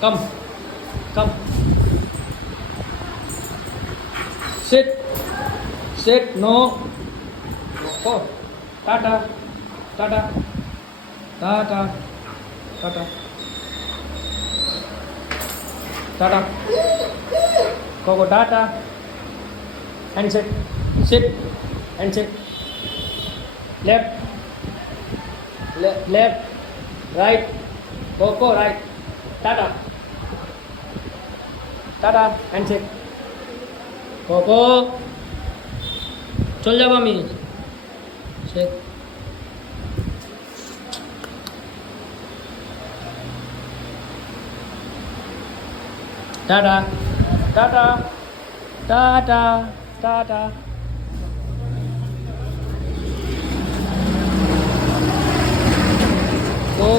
Come, come. Sit, sit. No. Go. Tata, tata, tata, tata, tata. Go, tata. And sit, sit, and sit. Left, left, right. Go, right. Tata, tata, and sit. Go. চল যাবো আমি সে tata tata tata tata গো